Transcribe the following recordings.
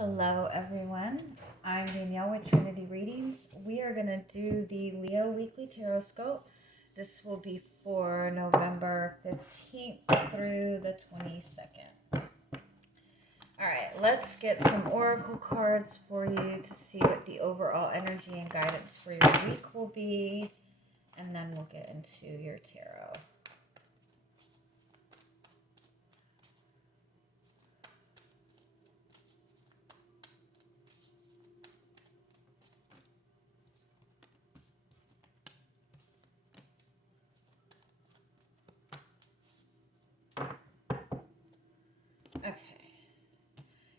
Hello, everyone. I'm Danielle with Trinity Readings. We are going to do the Leo Weekly Tarotscope. This will be for November 15th through the 22nd. All right, let's get some oracle cards for you to see what the overall energy and guidance for your week will be, and then we'll get into your tarot. Okay.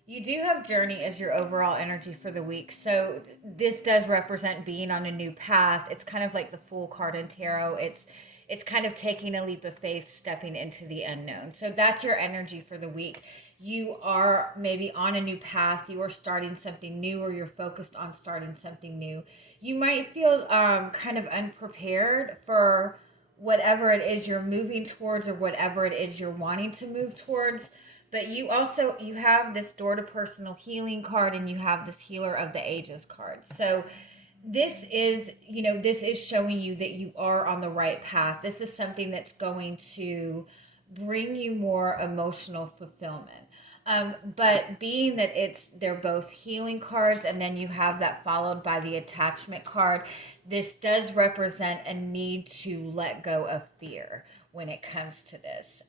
You do have journey as your overall energy for the week. So this does represent being on a new path. It's kind of like the Fool card in tarot. It's kind of taking a leap of faith, stepping into the unknown. So that's your energy for the week. You are maybe on a new path. You are starting something new, or you're focused on starting something new. You might feel kind of unprepared for whatever it is you're moving towards, or whatever it is you're wanting to move towards. But you have this door to personal healing card, and you have this healer of the ages card. So this is, this is showing you that you are on the right path. This is something that's going to bring you more emotional fulfillment. But being that they're both healing cards, and then you have that followed by the attachment card, this does represent a need to let go of fear when it comes to this.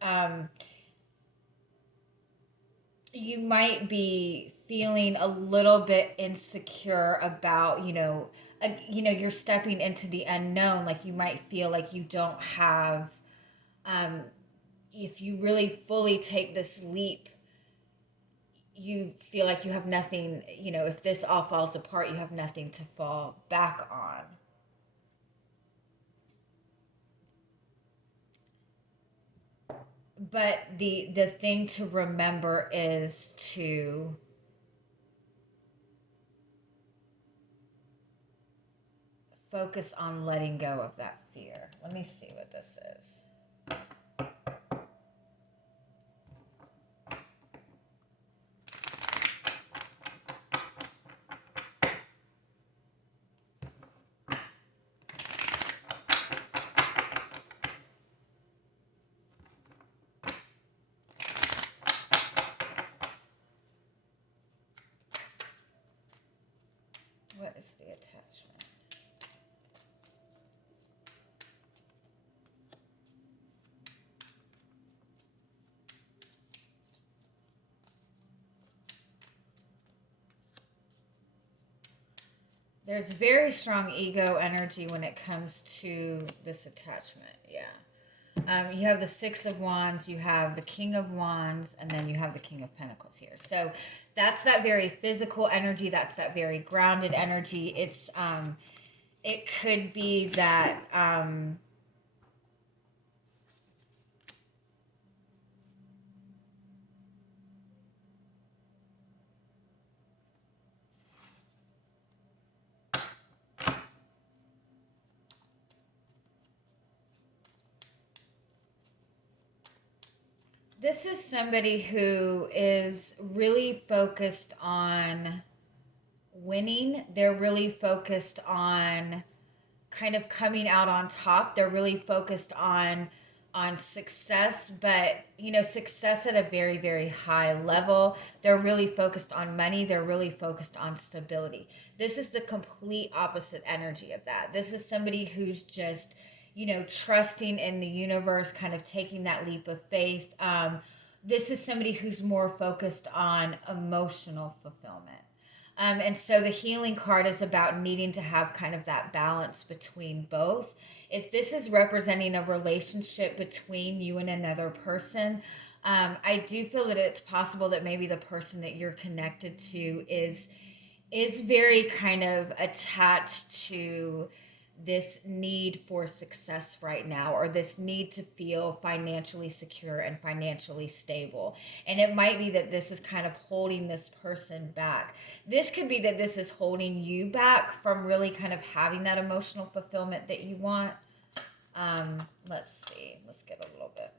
You might be feeling a little bit insecure about, you're stepping into the unknown. Like, you might feel like you don't have, if you really fully take this leap, you feel like you have nothing, if this all falls apart, you have nothing to fall back on. But the thing to remember is to focus on letting go of that fear. Let me see what this is. What is the attachment? There's very strong ego energy when it comes to this attachment. Yeah. You have the Six of Wands, you have the King of Wands, and then you have the King of Pentacles here. So that's that very physical energy. That's that very grounded energy. It could be that, this is somebody who is really focused on winning. They're really focused on kind of coming out on top. They're really focused on success, but success at a very, very high level. They're really focused on money. They're really focused on stability. This is the complete opposite energy of that. This is somebody who's just trusting in the universe, kind of taking that leap of faith. This is somebody who's more focused on emotional fulfillment. And so the healing card is about needing to have kind of that balance between both. If this is representing a relationship between you and another person, I do feel that it's possible that maybe the person that you're connected to is very kind of attached to this need for success right now, or this need to feel financially secure and financially stable. And it might be that this is kind of holding this person back. This could be that this is holding you back from really kind of having that emotional fulfillment that you want. Let's see. Let's get a little bit.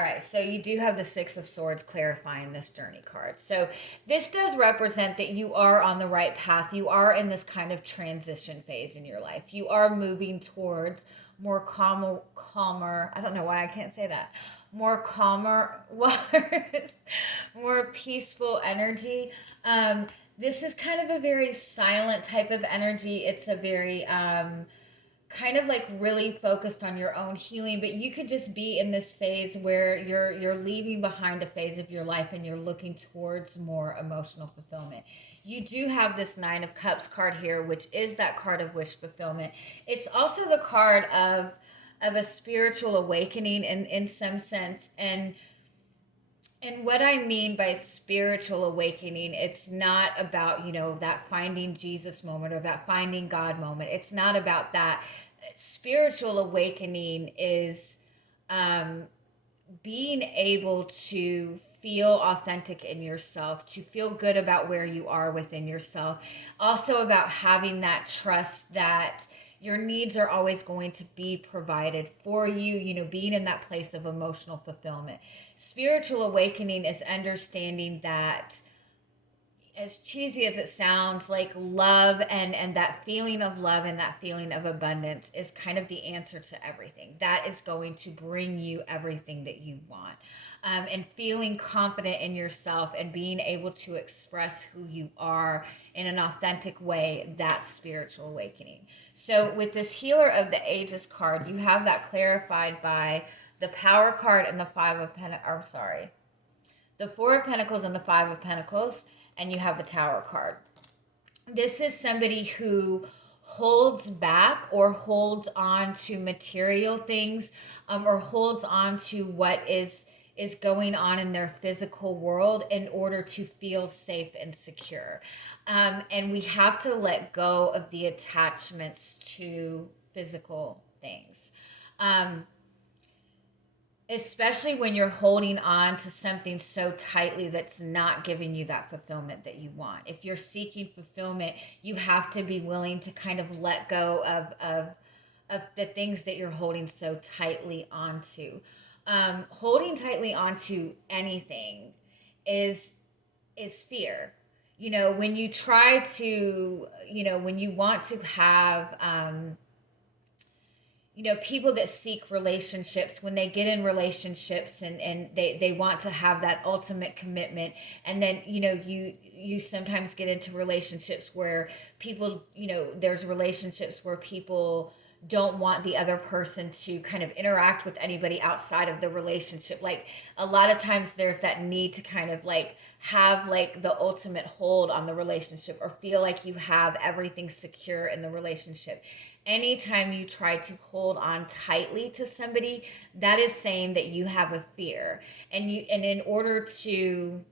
right, so you do have the Six of Swords clarifying this journey card. So this does represent that you are on the right path. You are in this kind of transition phase in your life. You are moving towards more calmer. I don't know why I can't say that. More calmer waters, more peaceful energy. This is kind of a very silent type of energy. It's a very kind of like really focused on your own healing, but you could just be in this phase where you're leaving behind a phase of your life and you're looking towards more emotional fulfillment. You do have this Nine of Cups card here, which is that card of wish fulfillment. It's also the card of a spiritual awakening in some sense. And what I mean by spiritual awakening, it's not about, that finding Jesus moment or that finding God moment. It's not about that. Spiritual awakening is being able to feel authentic in yourself, to feel good about where you are within yourself. Also about having that trust that your needs are always going to be provided for you, being in that place of emotional fulfillment. Spiritual awakening is understanding that, as cheesy as it sounds, like love and that feeling of love and that feeling of abundance is kind of the answer to everything. That is going to bring you everything that you want. And feeling confident in yourself and being able to express who you are in an authentic way, that's spiritual awakening. So with this Healer of the Ages card, you have that clarified by the Power card and the the Four of Pentacles and the Five of Pentacles, and you have the Tower card. This is somebody who holds back or holds on to material things, or holds on to what is going on in their physical world in order to feel safe and secure. And we have to let go of the attachments to physical things. Especially when you're holding on to something so tightly that's not giving you that fulfillment that you want. If you're seeking fulfillment, you have to be willing to kind of let go of the things that you're holding so tightly onto. Holding tightly onto anything is fear. When you try to, when you want to have, people that seek relationships, when they get in relationships and they want to have that ultimate commitment, and then, you sometimes get into relationships where people, there's relationships where people don't want the other person to kind of interact with anybody outside of the relationship. Like a lot of times there's that need to kind of like have like the ultimate hold on the relationship or feel like you have everything secure in the relationship. Anytime you try to hold on tightly to somebody, that is saying that you have a fear. And in order to,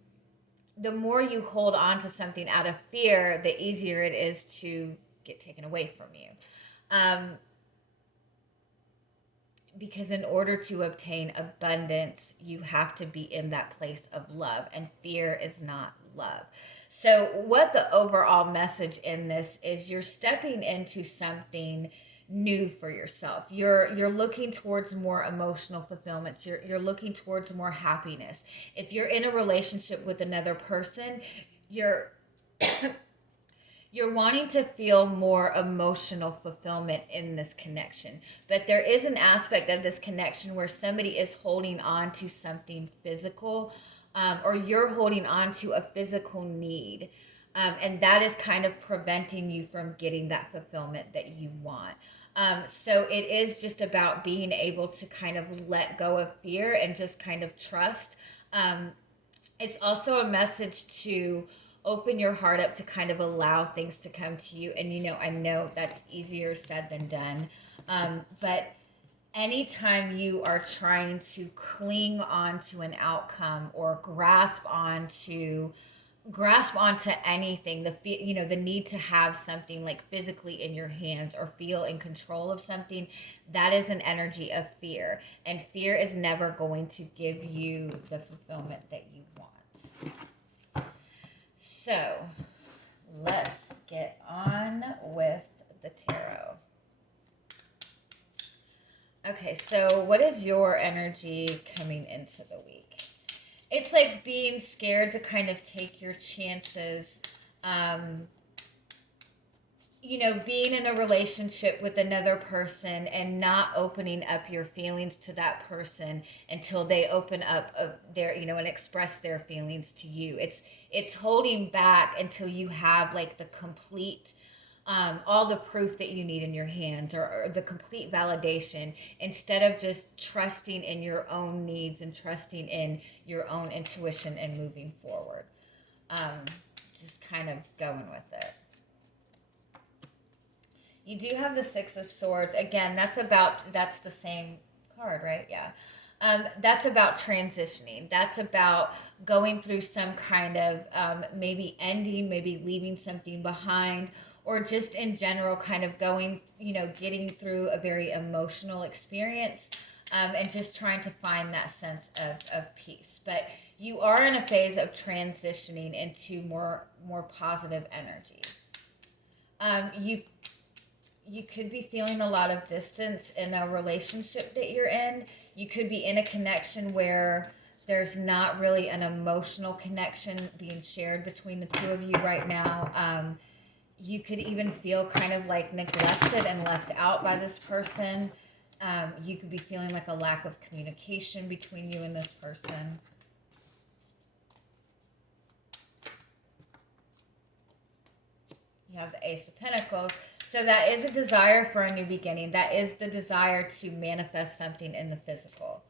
the more you hold on to something out of fear, the easier it is to get taken away from you. Because in order to obtain abundance, you have to be in that place of love, and fear is not love. So what the overall message in this is, you're stepping into something new for yourself. You're looking towards more emotional fulfillment. You're looking towards more happiness. If you're in a relationship with another person, you're you're wanting to feel more emotional fulfillment in this connection. But there is an aspect of this connection where somebody is holding on to something physical, or you're holding on to a physical need. And that is kind of preventing you from getting that fulfillment that you want. So it is just about being able to kind of let go of fear and just kind of trust. It's also a message to open your heart up to kind of allow things to come to you. And, I know that's easier said than done. But anytime you are trying to cling on to an outcome or grasp onto anything, the need to have something like physically in your hands or feel in control of something, that is an energy of fear. And fear is never going to give you the fulfillment that you want. So let's get on with the tarot. Okay, so what is your energy coming into the week? It's like being scared to kind of take your chances. Being in a relationship with another person and not opening up your feelings to that person until they open up and express their feelings to you. It's holding back until you have like the complete all the proof that you need in your hands, or the complete validation, instead of just trusting in your own needs and trusting in your own intuition and moving forward. Just kind of going with it. You do have the Six of Swords. Again, that's the same card, right? Yeah. That's about transitioning. That's about going through some kind of maybe ending, maybe leaving something behind, or just in general kind of going, getting through a very emotional experience, and just trying to find that sense of peace. But you are in a phase of transitioning into more positive energy. You could be feeling a lot of distance in a relationship that you're in. You could be in a connection where there's not really an emotional connection being shared between the two of you right now. You could even feel kind of like neglected and left out by this person. You could be feeling like a lack of communication between you and this person. You have the Ace of Pentacles. So that is a desire for a new beginning. That is the desire to manifest something in the physical.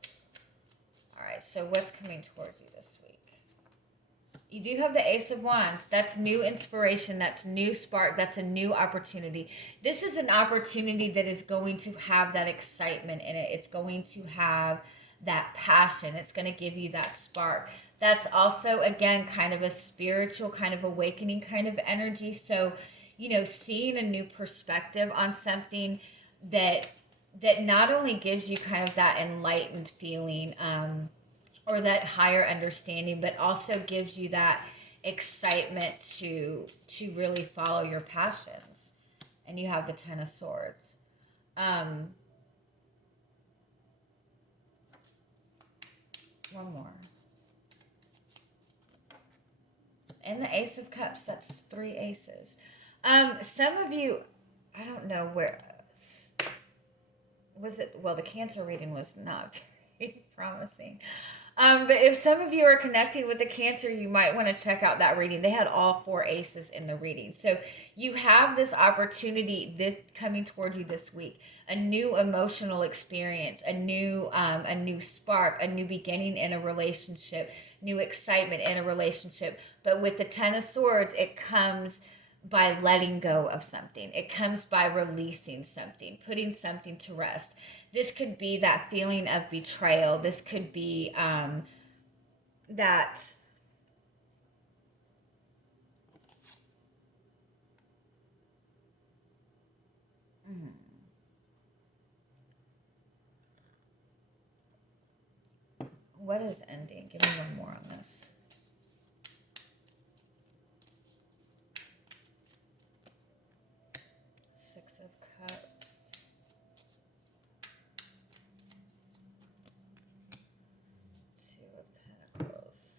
All right, so what's coming towards you this week? You do have the Ace of Wands. That's new inspiration. That's new spark. That's a new opportunity. This is an opportunity that is going to have that excitement in it. It's going to have that passion. It's going to give you that spark. That's also, again, kind of a spiritual, kind of awakening kind of energy. So, seeing a new perspective on something that not only gives you kind of that enlightened feeling, or that higher understanding, but also gives you that excitement to really follow your passions. And you have the Ten of Swords. One more. And the Ace of Cups. That's 3 aces. Some of you, I don't know where was it. Well, the Cancer reading was not very promising. But if some of you are connecting with the Cancer, you might want to check out that reading. They had all 4 aces in the reading. So you have this opportunity this coming towards you this week, a new emotional experience, a new spark, a new beginning in a relationship, new excitement in a relationship. But with the Ten of Swords, it comes by letting go of something. It comes by releasing something, putting something to rest. This could be that feeling of betrayal. This could be that what is ending? Give me one more on this. Six of Cups. Two of Pentacles.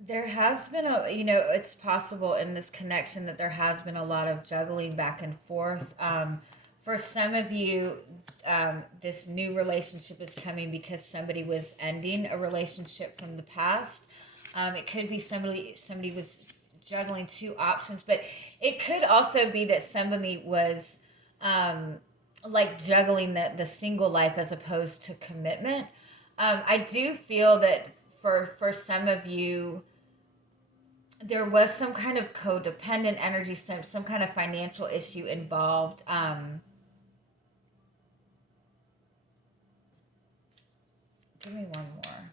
There has been it's possible in this connection that there has been a lot of juggling back and forth. For some of you, this new relationship is coming because somebody was ending a relationship from the past. It could be somebody was juggling 2 options, but it could also be that somebody was like juggling the single life as opposed to commitment. I do feel that for some of you, there was some kind of codependent energy, some kind of financial issue involved. Give me one more.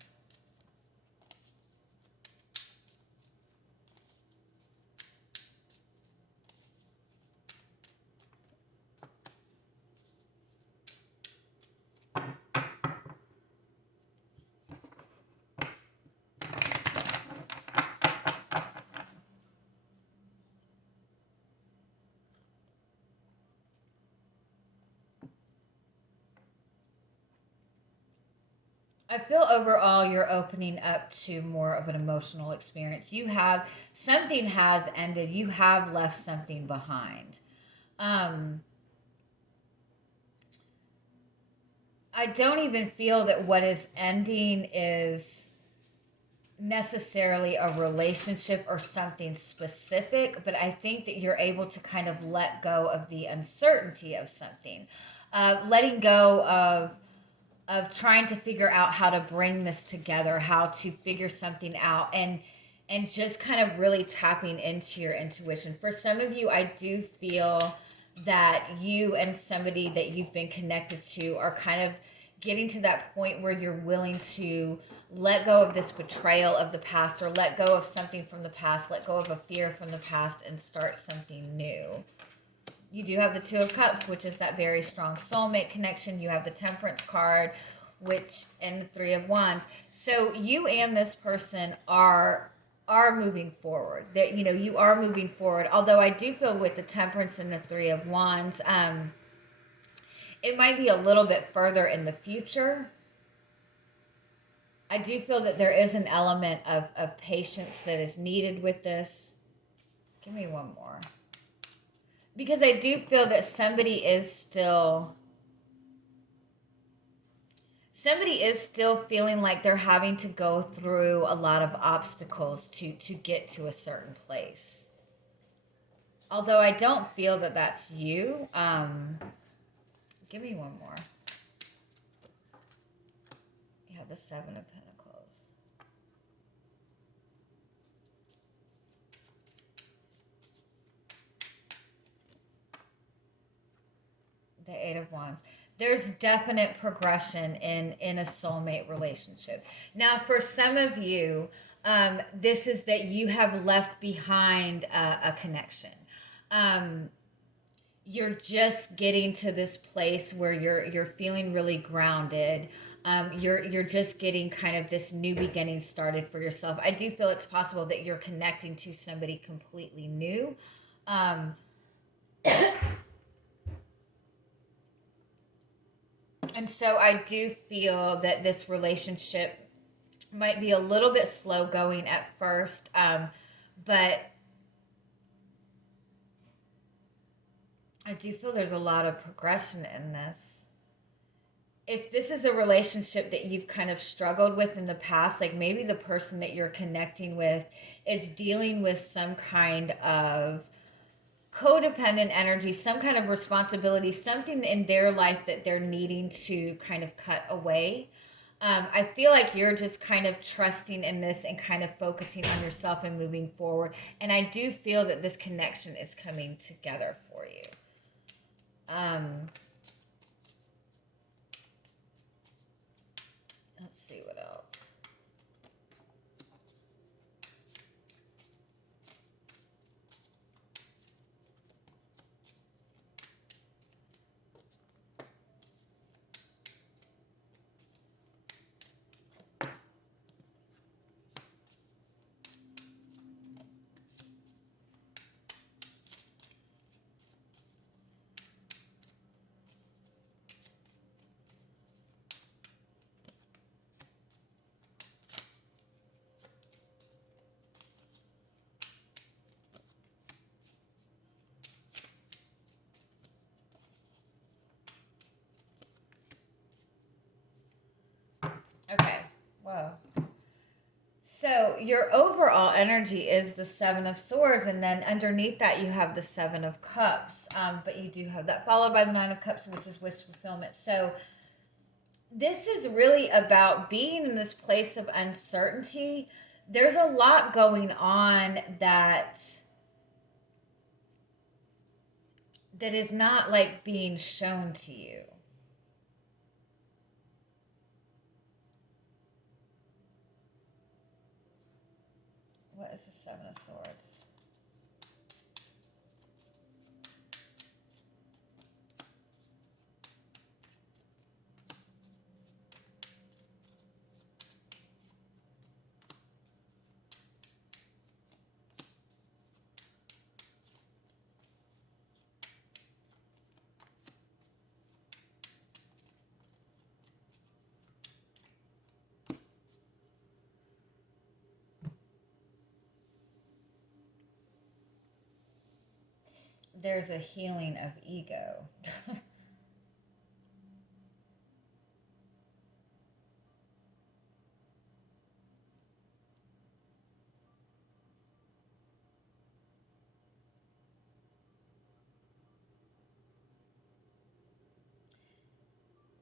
I feel overall you're opening up to more of an emotional experience. Something has ended. You have left something behind. Um, I don't even feel that what is ending is necessarily a relationship or something specific, but I think that you're able to kind of let go of the uncertainty of something, letting go of trying to figure out how to bring this together, how to figure something out, and just kind of really tapping into your intuition. For some of you, I do feel that you and somebody that you've been connected to are kind of getting to that point where you're willing to let go of this betrayal of the past, or let go of something from the past, let go of a fear from the past, and start something new. You do have the Two of Cups, which is that very strong soulmate connection. You have the Temperance card, and the Three of Wands. So you and this person are moving forward. That you are moving forward. Although I do feel with the Temperance and the Three of Wands, it might be a little bit further in the future. I do feel that there is an element of patience that is needed with this. Give me one more. Because I do feel that somebody is still feeling like they're having to go through a lot of obstacles to get to a certain place. Although I don't feel that that's you. Give me one more. You have the Seven of Pentacles. The Eight of Wands. There's definite progression in a soulmate relationship. Now, for some of you, this is that you have left behind a connection. You're just getting to this place where you're feeling really grounded. You're just getting kind of this new beginning started for yourself. I do feel it's possible that you're connecting to somebody completely new. And so I do feel that this relationship might be a little bit slow going at first, but I do feel there's a lot of progression in this. If this is a relationship that you've kind of struggled with in the past, like maybe the person that you're connecting with is dealing with some kind of codependent energy, some kind of responsibility, something in their life that they're needing to kind of cut away. I feel like you're just kind of trusting in this and kind of focusing on yourself and moving forward. And I do feel that this connection is coming together for you. Let's see what else. Okay. Whoa. So your overall energy is the Seven of Swords, and then underneath that you have the Seven of Cups. But you do have that followed by the Nine of Cups, which is wish fulfillment. So this is really about being in this place of uncertainty. There's a lot going on that is not like being shown to you. What is the Seven of Swords? there's a healing of ego.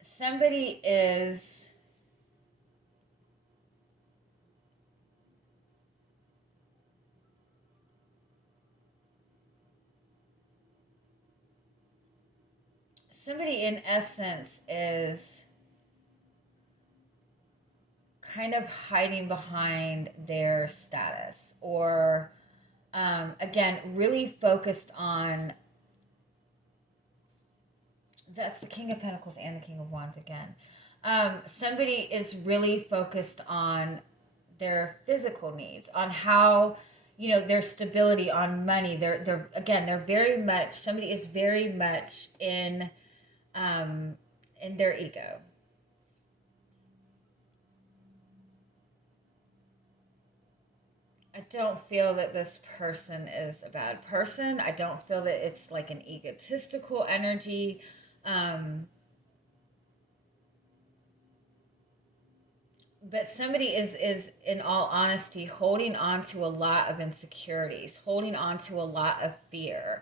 somebody is somebody in essence is kind of hiding behind their status, or again, really focused on, that's the King of Pentacles and the King of Wands again. Somebody is really focused on their physical needs, on how, their stability, on money. They're very much, somebody is very much in their ego. I don't feel that this person is a bad person. I don't feel that it's like an egotistical energy. But somebody is in all honesty holding on to a lot of insecurities, holding on to a lot of fear.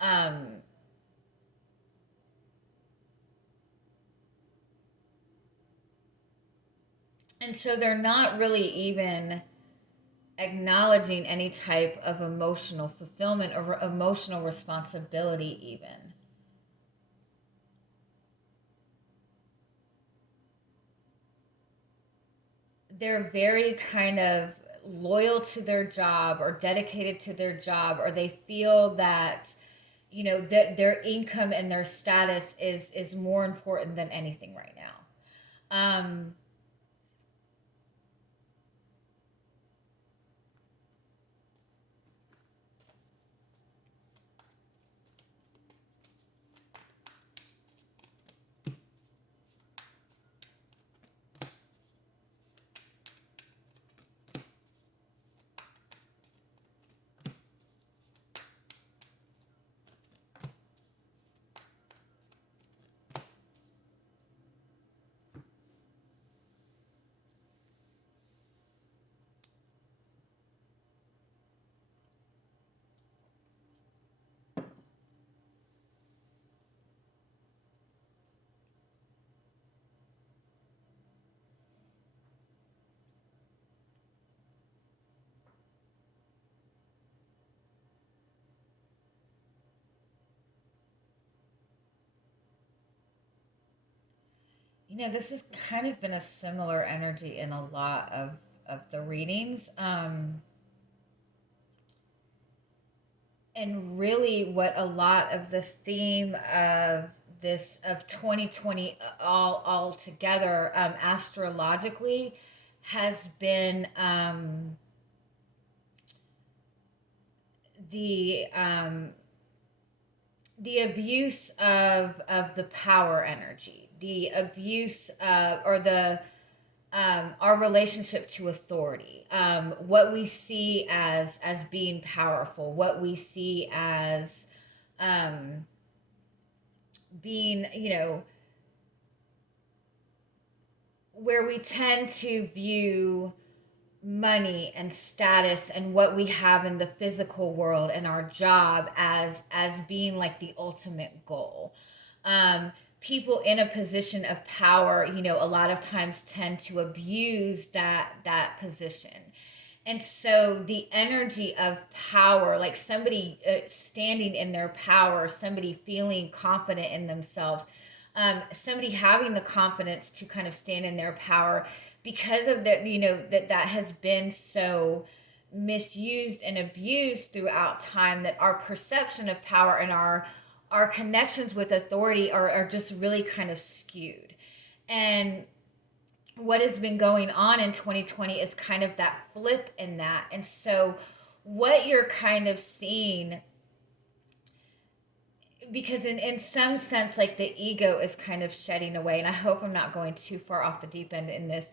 Um, and so they're not really even acknowledging any type of emotional fulfillment or emotional responsibility even. They're very kind of loyal to their job or dedicated to their job, or they feel that that their income and their status is more important than anything right now. This has kind of been a similar energy in a lot of the readings. And really what a lot of the theme of this of 2020 all together, astrologically, has been the abuse of the power energy, the abuse of, or the our relationship to authority, what we see as being powerful, what we see as being, where we tend to view money and status and what we have in the physical world and our job as being like the ultimate goal. People in a position of power, a lot of times tend to abuse that position. And so the energy of power, like somebody standing in their power, somebody feeling confident in themselves, somebody having the confidence to kind of stand in their power, because of that, that has been so misused and abused throughout time, that our perception of power and our connections with authority are just really kind of skewed. And what has been going on in 2020 is kind of that flip in that. And so what you're kind of seeing, because in some sense, like, the ego is kind of shedding away, and I hope I'm not going too far off the deep end in this,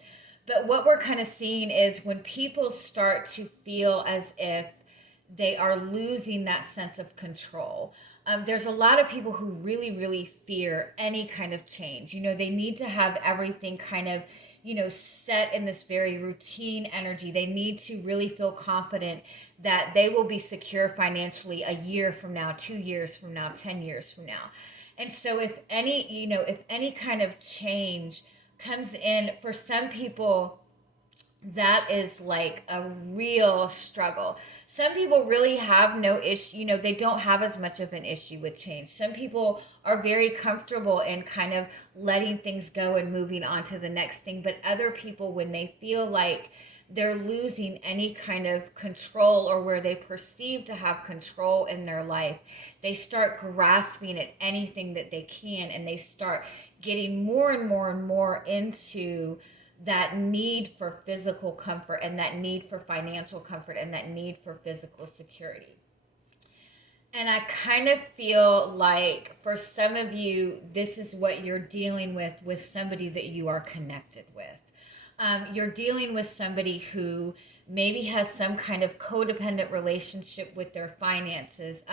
but what we're kind of seeing is when people start to feel as if they are losing that sense of control. There's a lot of people who really, really fear any kind of change. They need to have everything kind of, set in this very routine energy. They need to really feel confident that they will be secure financially a year from now, 2 years from now, 10 years from now. And so if any kind of change comes in for some people, that is like a real struggle. Some people really have no issue, they don't have as much of an issue with change. Some people are very comfortable in kind of letting things go and moving on to the next thing. But other people, when they feel like they're losing any kind of control, or where they perceive to have control in their life, they start grasping at anything that they can, and they start getting more and more and more into that need for physical comfort, and that need for financial comfort, and that need for physical security. And I kind of feel like for some of you, this is what you're dealing with somebody that you are connected with. You're dealing with somebody who maybe has some kind of codependent relationship with their finances,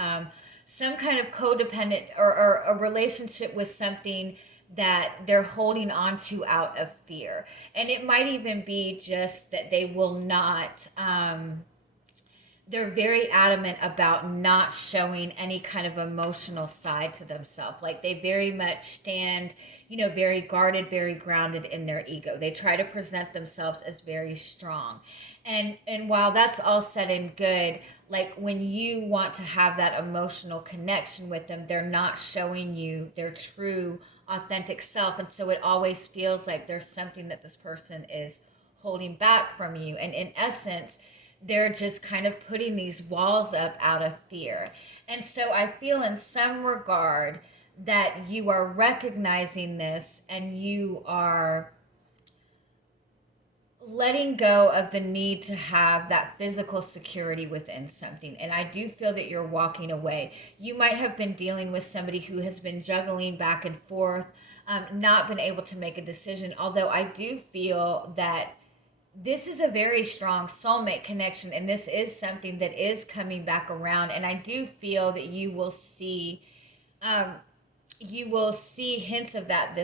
some kind of codependent or a relationship with something that they're holding on to out of fear. And it might even be just that they will not, they're very adamant about not showing any kind of emotional side to themselves. Like they very much stand, very guarded, very grounded in their ego. They try to present themselves as very strong. And while that's all said and good, like when you want to have that emotional connection with them, they're not showing you their true, authentic self. And so it always feels like there's something that this person is holding back from you. And in essence, they're just kind of putting these walls up out of fear. And so I feel in some regard that you are recognizing this, and you are letting go of the need to have that physical security within something. And I do feel that you're walking away. You might have been dealing with somebody who has been juggling back and forth, not been able to make a decision. Although I do feel that this is a very strong soulmate connection, and this is something that is coming back around. And I do feel that you will see hints of that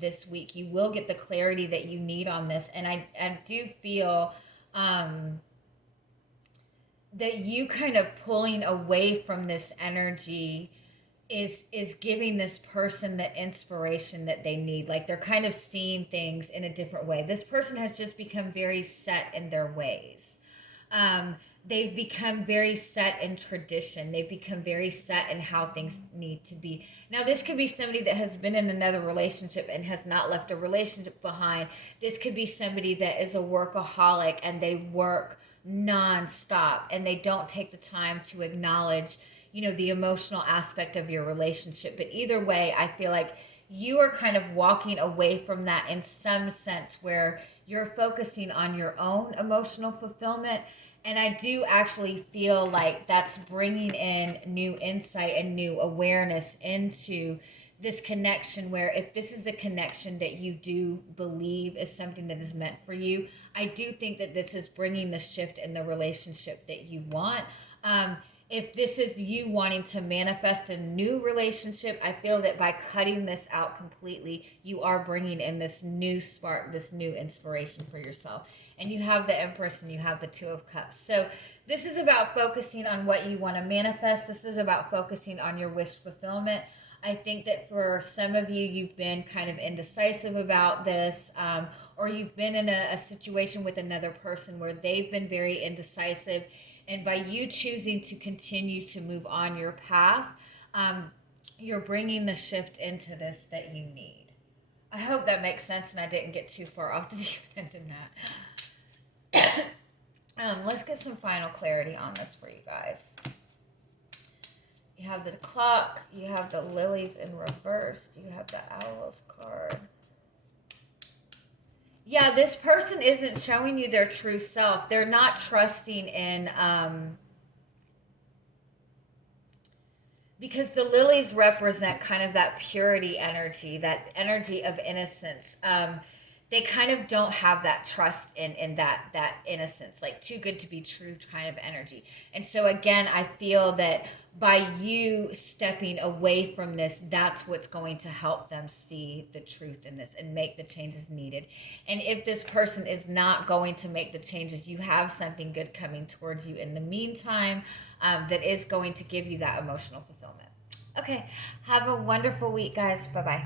this week. You will get the clarity that you need on this. And I do feel that you kind of pulling away from this energy is giving this person the inspiration that they need. Like they're kind of seeing things in a different way. This person has just become very set in their ways. They've become very set in tradition. They've become very set in how things need to be. Now, this could be somebody that has been in another relationship and has not left a relationship behind. This could be somebody that is a workaholic and they work nonstop and they don't take the time to acknowledge, the emotional aspect of your relationship. But either way, I feel like you are kind of walking away from that in some sense, where you're focusing on your own emotional fulfillment. And I do actually feel like that's bringing in new insight and new awareness into this connection, where if this is a connection that you do believe is something that is meant for you, I do think that this is bringing the shift in the relationship that you want. If this is you wanting to manifest a new relationship, I feel that by cutting this out completely, you are bringing in this new spark, this new inspiration for yourself. And you have the Empress and you have the Two of Cups. So this is about focusing on what you want to manifest. This is about focusing on your wish fulfillment. I think that for some of you, you've been kind of indecisive about this, or you've been in a situation with another person where they've been very indecisive. And by you choosing to continue to move on your path, you're bringing the shift into this that you need. I hope that makes sense and I didn't get too far off the deep end in that. Let's get some final clarity on this for you guys. You have the clock. You have the lilies in reverse. You have the owls card. Yeah, this person isn't showing you their true self. They're not trusting in, because the lilies represent kind of that purity energy, that energy of innocence. they kind of don't have that trust in that innocence, like too good to be true kind of energy. And so again, I feel that by you stepping away from this, that's what's going to help them see the truth in this and make the changes needed. And if this person is not going to make the changes, you have something good coming towards you in the meantime, that is going to give you that emotional fulfillment. Okay, have a wonderful week, guys. Bye bye.